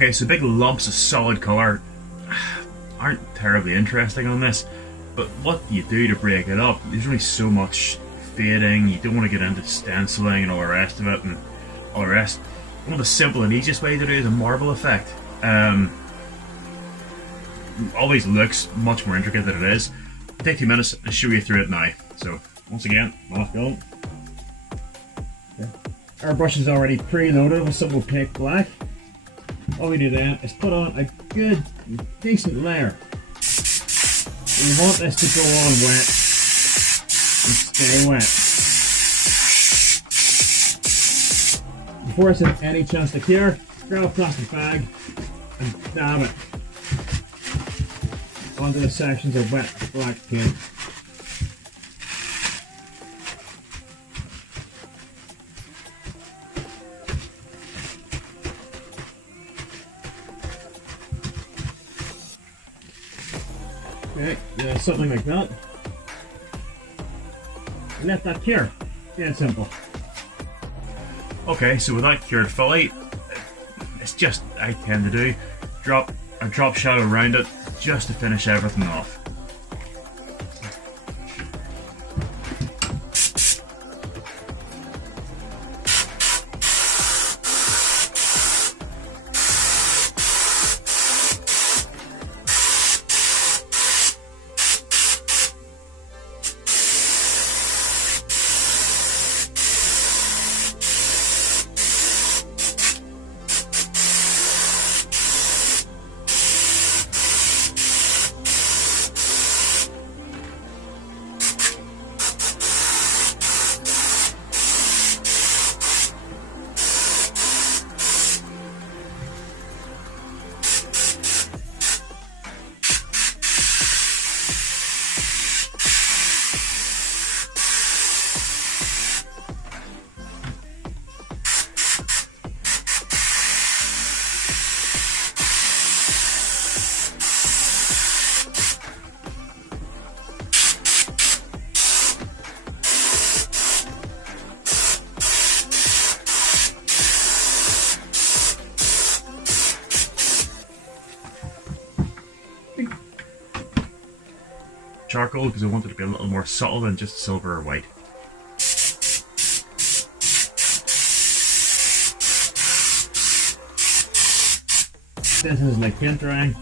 Okay, so big lumps of solid colour aren't terribly interesting on this, but what do you do to break it up? There's only so much fading, you don't want to get into stenciling and all the rest of it and all the rest. One of the simple and easiest way to do is a marble effect. Always looks much more intricate than it is. It'll take 2 minutes and show you through it now. So once again, off going. Our brush is already preloaded with some opaque black. All we do then is put on a good, decent layer. We want this to go on wet and stay wet. Before it's in any chance to cure, grab a plastic bag and dab it onto the sections of wet black paint. Okay, yeah, something like that. And let that cure. Dead simple. Okay, so without cured fully, it's just, I tend to do, drop a drop shadow around it just to finish everything off. Charcoal because I want it to be a little more subtle than just silver or white. This is like paint drying.